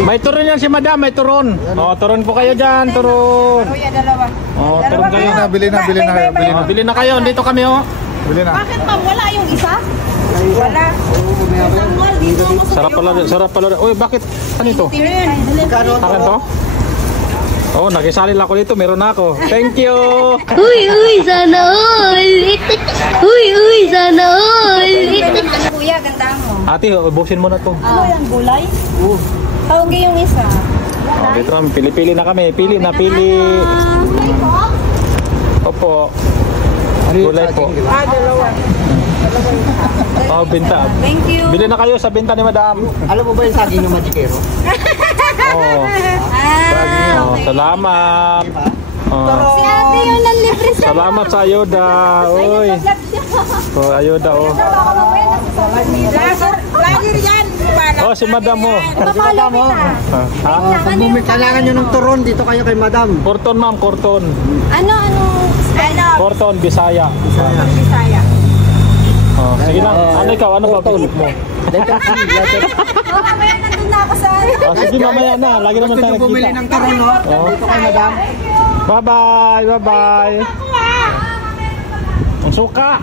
May turon yan si madam, may turon. Oh, turon po kayo dyan, turon. Kuya, dalawa. Oh, turon kayo. Bili na kayo. Bili na kayo, dito kami oh. Bili na. Bakit ma'am, wala yung isa? Wala. Sarap pala. Uy, bakit? Ano ito? Akin to? Oh, nakisali lang ako dito, meron na ako. Thank you. Uy, sana all. Uy, sana all. Kuya, ganda mo. Ate, ubusin mo na to. Ano yung gulay? Tawag yung isa. Oh, dito kami, pili-pili na kami. Pili. Opo. Gulay po. Dalawa. Oh, binta. Thank you. Bili na kayo sa binta ni madam. Alam mo ba yung saging ng Magikero? Oh. Oh, salamat. Oh. Si ate yun ang libre sa Salamat sa ayuda. Uy. Oh, ayuda oh. Lagi yan. Oh, si madam mo. Papalo kita. Ha? Pag kailangan nyo ng turon, dito kayo kay Madam. Korton ma'am, korton. Ano? Korton, Bisaya. Bisaya. Oh, sige lang. Ano ikaw? Ano ba mo? Mamaya nandun na ako sa Ah, sige mamaya na. Lagi naman tayo Bumili nagkita. ng turon, no? Oh. Dito kay Madam. Bye-bye. Bye-bye. Ang suka.